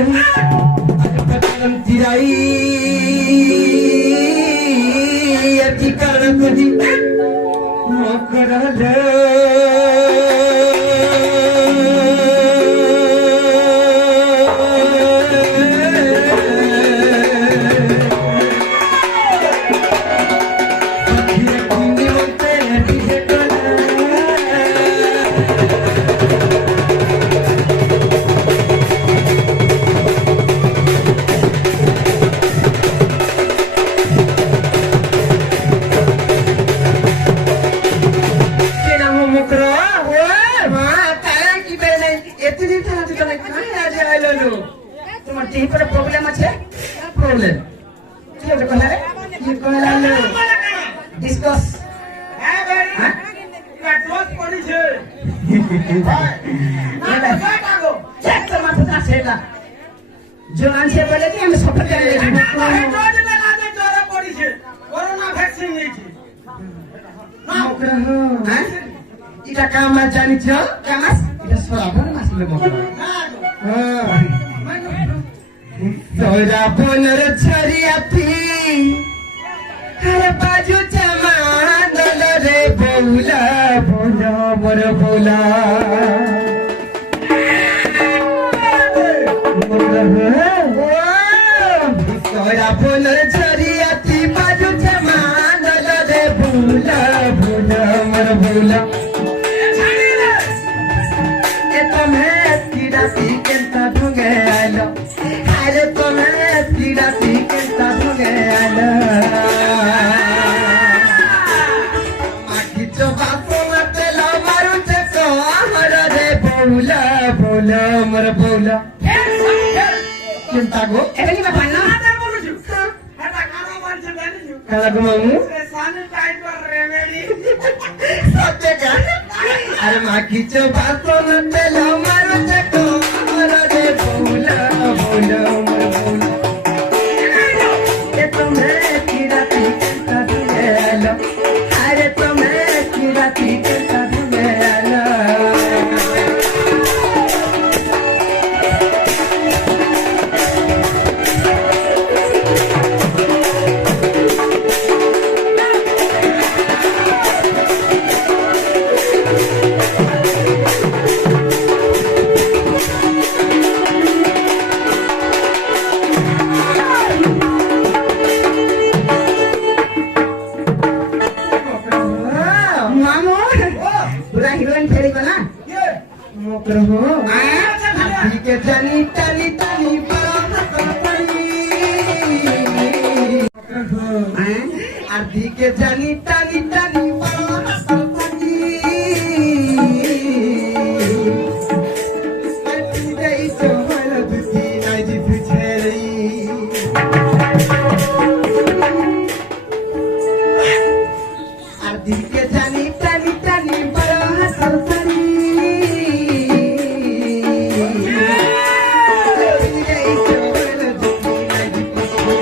नहीं पतन तिराई अधिकार कधी मकरले प्रॉब्लम আছে প্রবলেম কি হলো কইলা রে কি কইলা লো ডিসকাস হ্যাঁ ভাই এটা ক্লোজ পড়িছে না না গো চেক তো মাথা সেটা জোনান সে বলে কি আমি সফর করে গেছি ডোজ না দে জ্বর পড়িছে করোনা ভ্যাকসিন নিয়েছি না হ্যাঁ এটা কাম জানিছ কামাস এটা সরাবর মাসলে মকরা না হ্যাঁ सोरा पुनर छरियाती हर बाजू चमानल रे बोला बोला मोर बोला सोरा पुनर छरियाती बाजू चमानल रे बोला बोला मोर बोला ए तुम्हें किराती केंता ढुंगे आलो अरे तुम्हें किराती केंता ढुंगे आलो माकी चबातो मत लो मारू चको हर रे बोला बोला मर बोला केंता गो एबेली बापा ना आदर बोलु छु हेटा कारो मारछे जानि छु काला को मामू से सानी टाइट पर रेमेडी सत्य का अरे माकी चबातो मत लो मारू चको हर रे बोला बोला मर बोला ये तुम्हें किराती केंता ढुंगे आलो अरे तुम्हें किराती केंता ढुंगे आलो के जानी टानी टानी बड़ा हसल पानी अति गई तो हलद थी नाजी तुझेरी अर्धी के जानी टानी टानी बड़ा हसल पानी अति गई तो हलद थी नाजी तुझे